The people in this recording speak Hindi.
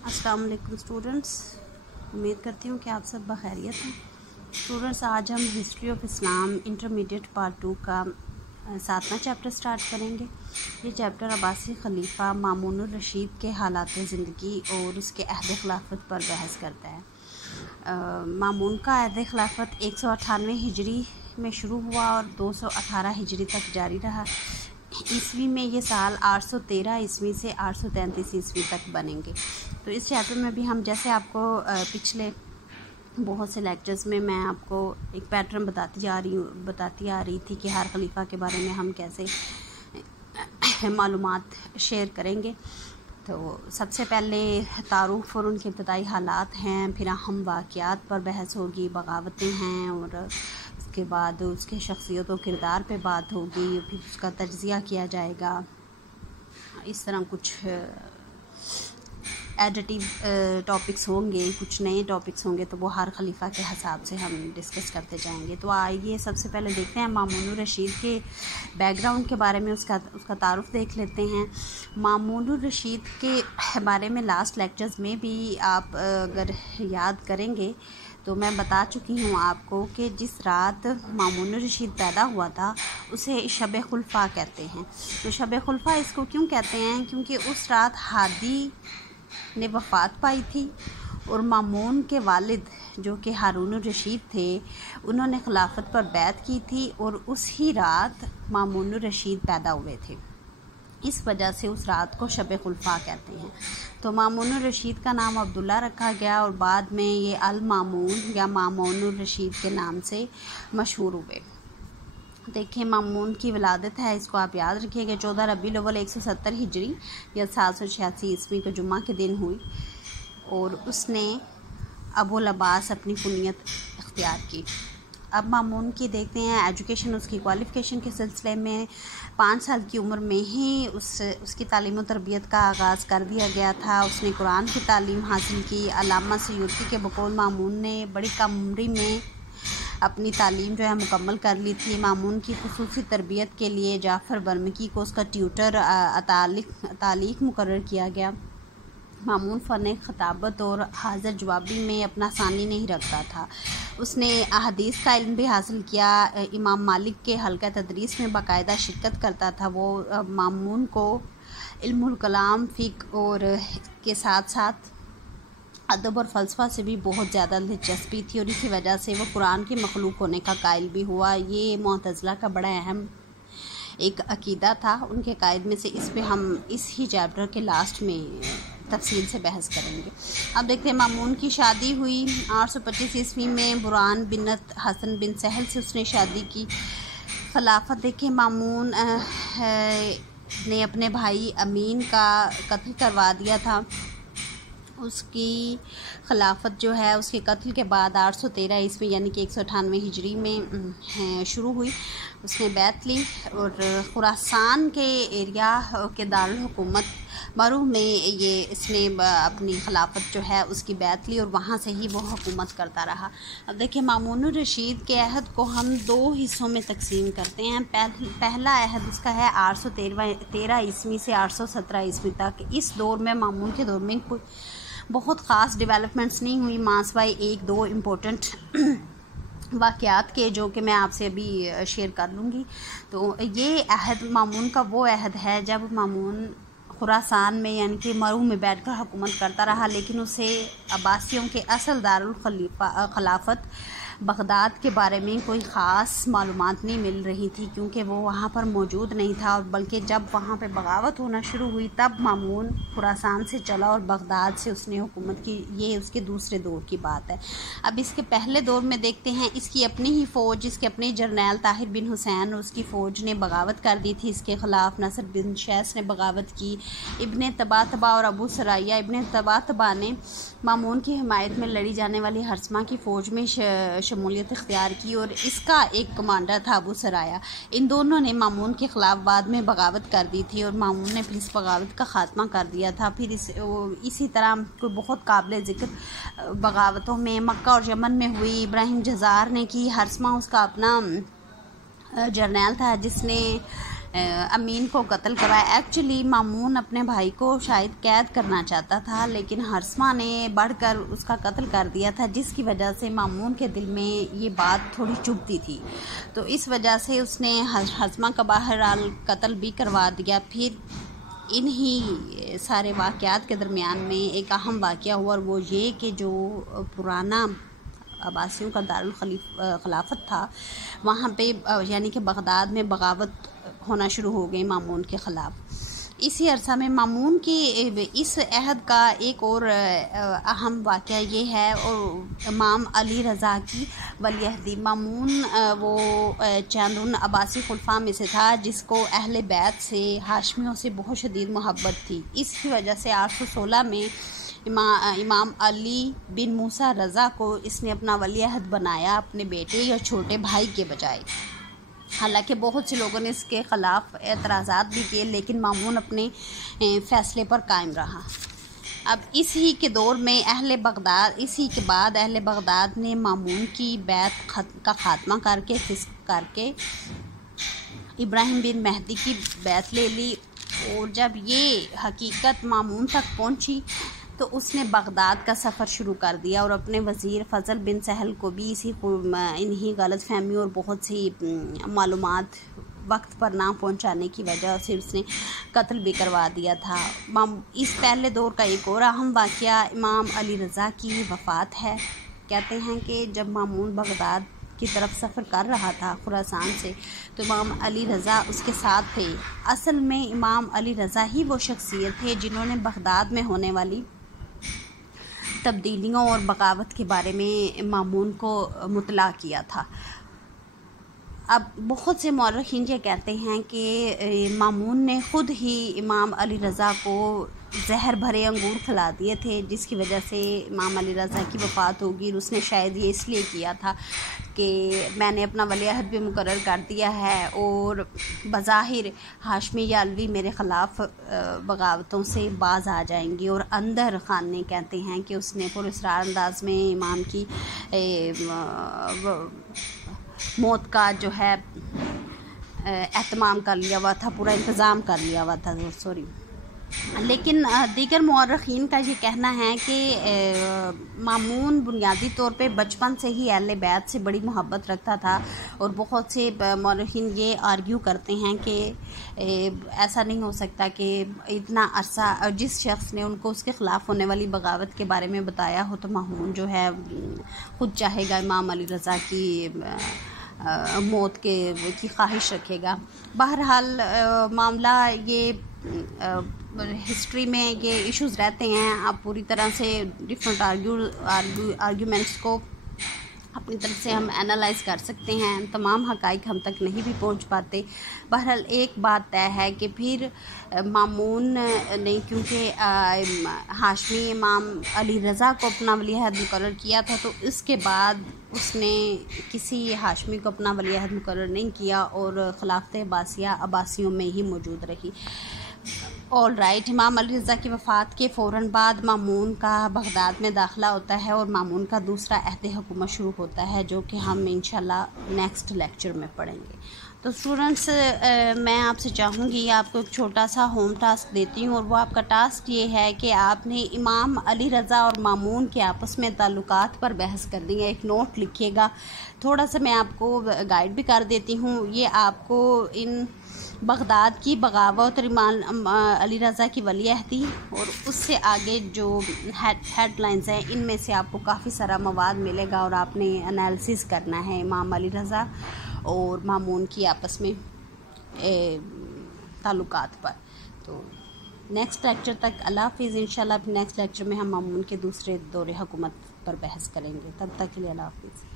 अस्सलाम वालेकुम स्टूडेंट्स, उम्मीद करती हूँ कि आप सब बखैरियत हैं। स्टूडेंट्स, आज हम history of Islam intermediate part 2 का 7वां चैप्टर स्टार्ट करेंगे। ये चैप्टर अब्बासी खलीफा मामूनुर रशीद के हालात ज़िंदगी और उसके अहद खिलाफत पर बहस करता है। मामून का अहद खिलाफत 198 हिजरी में शुरू हुआ और 218 हिजरी तक जारी रहा। ईस्वी में ये साल 813 ईस्वी से 833 ईस्वी तक बनेंगे। तो इस चैप्टर में भी हम जैसे आपको पिछले बहुत से लेक्चर्स में मैं आपको एक पैटर्न बताती आ रही थी कि हर खलीफा के बारे में हम कैसे मालूमात शेयर करेंगे। तो सबसे पहले तारुफ और उनके इब्तदाई हालात हैं, फिर अहम वाक़यात पर बहस होगी, बगावतें हैं, और उसके बाद उसके शख्सियत और किरदार पे बात होगी, फिर उसका तज्ज़िया किया जाएगा। इस तरह कुछ एडिटिव टॉपिक्स होंगे, कुछ नए टॉपिक्स होंगे, तो वो हर खलीफा के हिसाब से हम डिस्कस करते जाएंगे। तो आइए सबसे पहले देखते हैं मामूनुर रशीद के बैकग्राउंड के बारे में, उसका तारुफ देख लेते हैं। मामूनुर रशीद के बारे में लास्ट लेक्चर्स में भी आप अगर याद करेंगे तो मैं बता चुकी हूँ आपको कि जिस रात मामूनुर रशीद पैदा हुआ था उसे शब खुल्फा कहते हैं। तो शब खुल्फा इसको क्यों कहते हैं? क्योंकि उस रात हादी ने वफ़ात पाई थी और मामून के वालिद जो कि हारून रशीद थे उन्होंने खिलाफत पर बैत की थी और उसी रात मामून रशीद पैदा हुए थे। इस वजह से उस रात को शब खुल्फा कहते हैं। तो मामून रशीद का नाम अब्दुल्ला रखा गया और बाद में ये अल मामून या मामून रशीद के नाम से मशहूर हुए। देखिए, मामून की विलादत है, इसको आप याद रखिएगा, 14 रबीउल अव्वल 170 हिजरी या 786 ईस्वी को जुम्मा के दिन हुई और उसने अबुल अब्बास अपनी कुनियत इख्तियार की। अब मामून की देखते हैं एजुकेशन। उसकी क्वालिफ़िकेशन के सिलसिले में 5 साल की उम्र में ही उसकी तालीम और तरबियत का आगाज़ कर दिया गया था। उसने कुरान की तालीम हासिल की। अल्लामा सयूती के बकौल मामून ने बड़ी कम उम्री में अपनी तालीम जो है मुकम्मल कर ली थी। मामून की खुसूसी तरबियत के लिए जाफ़र बर्मकी को उसका ट्यूटर तालीक मुकर्रर किया गया। मामून फ़न ख़ताबत और हाज़र जवाबी में अपना सानी नहीं रखता था। उसने अहदीस का इल्म भी हासिल किया। इमाम मालिक के हल्का तदरीस में बाकायदा शिरकत करता था। वो मामून को इल्मुल कलाम, फ़िक़्ह और के साथ साथ अदब और फ़लसफ़ा से भी बहुत ज़्यादा दिलचस्पी थी और इसी वजह से वो कुरान के मखलूक होने का कायल भी हुआ। ये मुअतज़िला का बड़ा अहम एक अकीदा था उनके कायद में से। इस पे हम इस ही चैप्टर के लास्ट में तफसील से बहस करेंगे। अब देखते हैं, मामून की शादी हुई 825 ईस्वी में बुरान बिनत हसन बिन सहल से उसने शादी की। खिलाफत देखिए, मामून ने अपने भाई अमीन का कत्ल करवा दिया था। उसकी खिलाफत जो है उसके कत्ल के बाद 813 ईस्वी यानी कि 198 हिजरी में शुरू हुई। उसने बैत ली और खुरासान के एरिया के दारुल हुकूमत मरूह में इसने अपनी खिलाफत जो है उसकी बैत ली और वहाँ से ही वो हुकूमत करता रहा। अब देखिए, मामूनुर रशीद के अहद को हम 2 हिस्सों में तकसीम करते हैं। पहला अहद उसका है 813 ईस्वी से 817 ईस्वी तक। इस दौर में मामून के दौर में कोई बहुत ख़ास डेवलपमेंट्स नहीं हुई, मासवाई 1-2 इम्पोर्टेंट वाक़यात के जो कि मैं आपसे अभी शेयर कर लूँगी। तो ये अहद मामून का वो अहद है जब मामून खुरासान में यानी कि मरूह में बैठकर हुकूमत करता रहा, लेकिन उसे अब्बासियों के असल दारुल खिलाफत बगदाद के बारे में कोई ख़ास मालूमात नहीं मिल रही थी क्योंकि वो वहाँ पर मौजूद नहीं था। और बल्कि जब वहाँ पे बगावत होना शुरू हुई तब मामून खुरासान से चला और बगदाद से उसने हुकूमत की। ये उसके दूसरे दौर की बात है। अब इसके पहले दौर में देखते हैं, इसकी अपनी ही फ़ौज, इसके अपने जर्नैल ताहिर बिन हुसैन उसकी फ़ौज ने बगावत कर दी थी। इसके ख़िलाफ़ नसर बिन शैस ने बगावत की। इब्ने तबातबा और अबू सराया इब्ने तबातबा ने मामून की हिमायत में लड़ी जाने वाली हर्समा की फ़ौज में शमूलियत इख्तियार की और इसका एक कमांडर था अबू सराया। इन दोनों ने मामून के ख़िलाफ़ बाद में बगावत कर दी थी और मामून ने फिर इस बगावत का ख़ात्मा कर दिया था। फिर इसी तरह कोई बहुत काबिल ज़िक्र बगावतों में मक्का और यमन में हुई। इब्राहिम जज़ार ने की। हर्समा उसका अपना जर्नैल था जिसने अमीन को कत्ल कराया। एक्चुअली मामून अपने भाई को शायद कैद करना चाहता था, लेकिन हर्षमा ने बढ़कर उसका कत्ल कर दिया था, जिसकी वजह से मामून के दिल में ये बात थोड़ी चुभती थी। तो इस वजह से उसने हर्षमा का बहरहाल कत्ल भी करवा दिया। फिर इन्हीं सारे वाक़यात के दरमियान में एक अहम वाक़या हुआ, और वो ये कि जो पुराना अब्बासियों का दारुल खिलाफत था, वहाँ पे यानी कि बगदाद में बगावत होना शुरू हो गई मामून के ख़िलाफ़। इसी अरसा में मामून की इस अहद का एक और अहम वाक़या ये है, और इमाम अली रज़ा की वलीअहदी। मामून वो चंद उन अब्बासी खुलफा में से था जिसको अहले बैत से, हाशमियों से बहुत शदीद मोहब्बत थी। इसकी वजह से 816 में इमाम अली बिन मूसा रज़ा को इसने अपना वलीअहद बनाया, अपने बेटे या छोटे भाई के बजाय। हालांकि बहुत से लोगों ने इसके ख़िलाफ़ एतराज़ात भी किए, लेकिन मामून अपने फ़ैसले पर कायम रहा। अब इसी के दौर में इसी के बाद अहले बगदाद ने मामून की बैत का ख़ात्मा करके इब्राहिम बिन मेहदी की बैत ले ली। और जब ये हकीकत मामून तक पहुंची तो उसने बगदाद का सफ़र शुरू कर दिया, और अपने वज़ीर फ़ज़ल बिन सहल को भी इन्हीं गलत फहमी और बहुत सी मालूमात वक्त पर ना पहुंचाने की वजह से उसने कत्ल भी करवा दिया था। इस पहले दौर का एक और अहम वाक़या इमाम अली रज़ा की वफ़ात है। कहते हैं कि जब मामून बगदाद की तरफ सफ़र कर रहा था खुरासान से, तो इमाम अली रज़ा उसके साथ थे। असल में इमाम अली रज़ा ही वो शख्सियत थे जिन्होंने बगदाद में होने वाली तब्दीलियों और बगावत के बारे में मामून को मुतला किया था। अब बहुत से मौरखीन ये कहते हैं कि मामून ने ख़ुद ही इमाम अली रज़ा को जहर भरे अंगूर खिला दिए थे, जिसकी वजह से इमाम अली रज़ा की वफ़ात होगी। उसने शायद ये इसलिए किया था कि मैंने अपना वलीअहद भी मुकर्रर कर दिया है, और बज़ाहिर हाशमी या अलवी मेरे ख़िलाफ़ बगावतों से बाज आ जाएंगी। और अंदर खान ने कहते हैं कि उसने पुरअसरार अंदाज में इमाम की मौत का जो है एहतमाम कर लिया हुआ था, पूरा इंतज़ाम कर लिया हुआ था, सॉरी। लेकिन दीगर मौरखीन का ये कहना है कि मामून बुनियादी तौर पे बचपन से ही अहले बैत से बड़ी मोहब्बत रखता था, और बहुत से मौरखीन ये आर्ग्यू करते हैं कि ऐसा नहीं हो सकता कि इतना अरसा जिस शख्स ने उनको उसके ख़िलाफ़ होने वाली बगावत के बारे में बताया हो, तो मामून जो है ख़ुद चाहेगा इमाम अली रज़ा की मौत की ख्वाहिश रखेगा। बहरहाल मामला ये हिस्ट्री में ये इश्यूज़ रहते हैं। आप पूरी तरह से डिफरेंट आर्ग्यूमेंट्स को अपनी तरफ से हम एनालाइज़ कर सकते हैं, तमाम हक़ाइक़ हम तक नहीं भी पहुंच पाते। बहरहाल एक बात तय है कि फिर मामून ने क्योंकि हाशमी इमाम अली रज़ा को अपना वलीअहद मुकर्रर किया था, तो इसके बाद उसने किसी हाशमी को अपना वलीअहद मुकर्रर नहीं किया, और ख़िलाफ़त अब्बासियों में ही मौजूद रही। ऑल राइट, इमाम अली रज़ा की वफ़ात के फ़ौरन बाद मामून का बगदाद में दाखिला होता है, और मामून का दूसरा अहद हुकूमत शुरू होता है, जो कि हम इंशाल्लाह नेक्स्ट लेक्चर में पढ़ेंगे। तो स्टूडेंट्स, मैं आपसे चाहूँगी, आपको एक छोटा सा होम टास्क देती हूँ, और वो आपका टास्क ये है कि आपने इमाम अली रज़ा और मामून के आपस में ताल्लुकात पर बहस करनी है। एक नोट लिखिएगा, थोड़ा सा मैं आपको गाइड भी कर देती हूँ। ये आपको इन बगदाद की बगावत और इमाम अली रज़ा की वलीअहदी और उससे आगे जो हेडलाइंस हैं, इनमें से आपको काफ़ी सारा मवाद मिलेगा, और आपने एनालिसिस करना है इमाम अली रज़ा और मामून की आपस में ताल्लुकात पर। तो नेक्स्ट लेक्चर तक अल्लाह हाफ़िज़। इंशाल्लाह नेक्स्ट लेक्चर में हम मामून के दूसरे दौरे हुकूमत पर बहस करेंगे। तब तक के लिए अल्लाह हाफ़िज़।